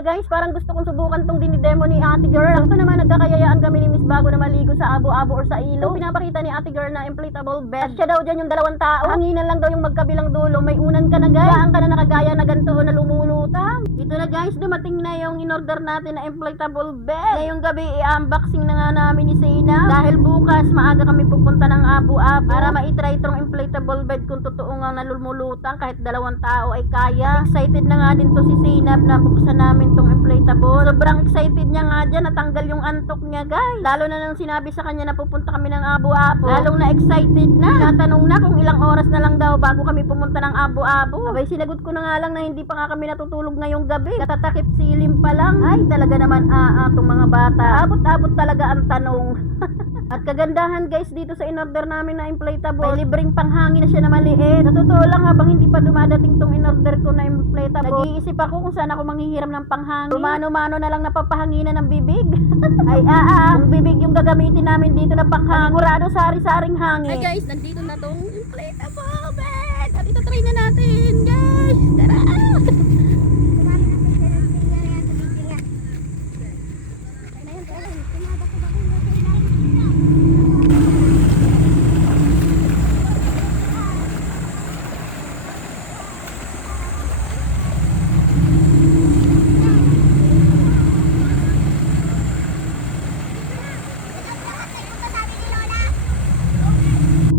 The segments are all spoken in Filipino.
talaga guys, parang gusto kong subukan tong dinidemo ni ate girl. Sakto naman nagkakayayaan kami ni Miss Bago na maligo sa abo-abo or sa ilog. Pinapakita ni ate girl na inflatable bed. At siya daw dyan yung dalawang tao. Hanginan lang daw yung magkabilang dulo. May unan ka na guys. Saan ka na nakagaya na ganito na lumulutang. Ito na guys, dumating na yung in-order natin na inflatable bed. Ngayong gabi i-unboxing na nga namin ni Sina. Dahil bukas maaga kami pupunta ng abo-abo para ma-try itong inflatable bed kung totoo nga na lumulutang kahit dalawang tao ay kaya. Excited na nga din to si Sinab na buksan namin tong inflatable. Sobrang excited niya nga dyan, natanggal yung antok niya guys. Lalo na nang sinabi sa kanya na pupunta kami ng abo-abo. Lalong na excited na. Natanong na kung ilang oras na lang daw bago kami pumunta ng abo-abo. Abay sinagot ko na nga lang na hindi pa nga kami natutulog ngayong gabi. Katatakip silim pa lang. Ay talaga naman tong mga bata. Abot-abot talaga ang tanong. At kagandahan guys dito sa in-order namin na inflatable, may libreng panghangin na siya na maliit. Sa totoo lang habang hindi pa dumadating tong in-order ko na inflatable, nag-iisip ako kung saan ako manghihiram ng panghangin. Mano-mano na lang napapahanginan ng bibig. Ay yung bibig yung gagamitin namin dito na panghangin. Sigurado sari-saring hangin. Ay guys, nandito na tong inflatable bed. At ito try na natin guys. Tara!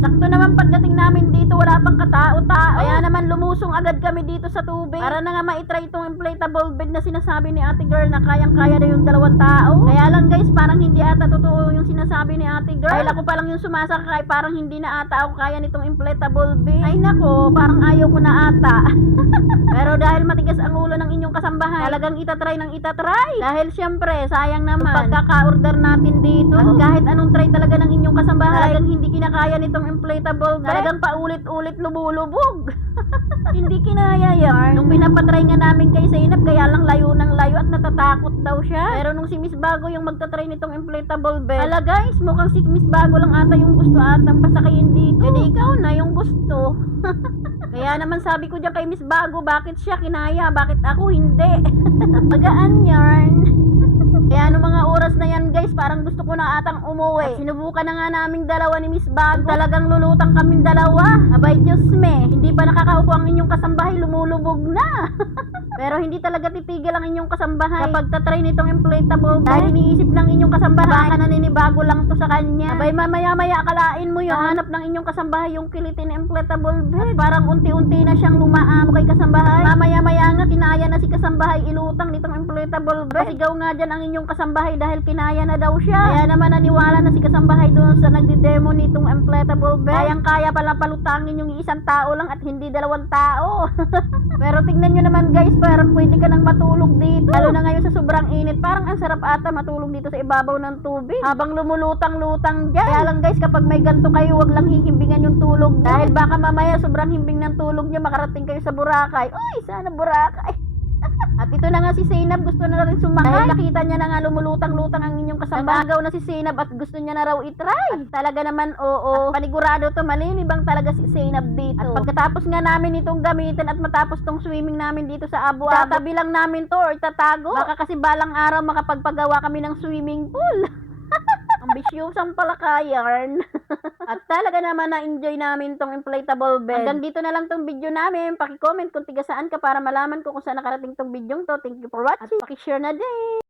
Sakto naman pagdating namin dito, wala pang katao-tao. Kaya naman lumusong agad kami dito sa tubig para na nga ma-try itong inflatable bed na sinasabi ni ate girl na kayang-kaya na yung dalawang tao. Kaya lang guys, parang hindi ata totoo yung sinasabi ni ate girl. Dahil ako pa lang yung sumasakay, parang hindi na ata ako kaya nitong inflatable bed. Ay nako, parang ayaw ko na ata. Pero dahil matigas ang ulo ng inyong kasambahay, talagang itatry ng itatry. Dahil syempre, sayang naman pagkaka-order natin dito. At kahit anong try talaga ng inyong kasambahay, talagang hindi kinakaya nitong inflatable bed. Talagang paulit-ulit lumulubog. Hindi kinaya yan. Nung pinapatry nga namin kay Zainab, kaya lang layo ng layo at natatakot daw siya. Pero nung si Miss Bago yung magtatry nitong inflatable bed, ala guys, mukhang si Miss Bago lang ata yung gusto atang pasakayin dito. E di ikaw na yung gusto. Kaya naman sabi ko dyan kay Miss Bago, bakit siya kinaya, bakit ako hindi? Magaan yarn. Kaya ano mga oras na yan guys, parang gusto ko na atang umuwi. At sinubukan na nga naming dalawa ni Miss Bago. Talagang lulutang kaming dalawa. Abay Diyos me, hindi pa nakakaupo ang inyong kasambahay, lumulubog na. Pero hindi talaga titigil ang inyong kasambahay kapag tatry nitong inflatable bed. Dahil iniisip ng inyong kasambahay, baka naninibago lang to sa kanya. Abay mamaya-maya akalain mo yun, hanap ng inyong kasambahay yung kilitin na inflatable bed. At parang unti-unti na siyang lumaamo kay kasambahay. Mamaya-maya nga kinaya na si kasambahay ilutang nitong inflatable bed. Pasigaw nga dyan ang inyong kasambahay dahil kinaya na daw siya. Kaya naman naniwala na si kasambahay doon sa nagdi-demo nitong inflatable bed. Kayang-kaya pala palutangin yung isang tao lang at hindi dalawang tao. Pero tingnan nyo naman guys, parang pwede ka nang matulog dito. Lalo na ngayon sa sobrang init, parang ang sarap ata matulog dito sa ibabaw ng tubig habang lumulutang-lutang dyan. Kaya lang guys, kapag may ganto kayo, wag lang hihimbingan yung tulog nyo. Dahil baka mamaya sobrang himbing ng tulog nyo, makarating kayo sa Boracay. Uy, sana Boracay. At ito na nga si Zainab, gusto na rin sumakay. Dahil nakita niya na nga lumulutang-lutang ang inyong kasambahay. Nagagaw na si Zainab at gusto niya na raw itry. At talaga naman, oo. At panigurado to, malilibang talaga si Zainab dito. At pagkatapos nga namin itong gamitin at matapos tong swimming namin dito sa abo-abo, tatabi lang namin to or tatago. Baka kasi balang araw makapagpagawa kami ng swimming pool. Ambisyosang palakayan. At talaga naman na-enjoy namin tong inflatable bed. Hanggang dito na lang tong video namin. Paki-comment kung tiga saan ka para malaman ko kung saan nakarating tong video to. Thank you for watching. At paki-share na din.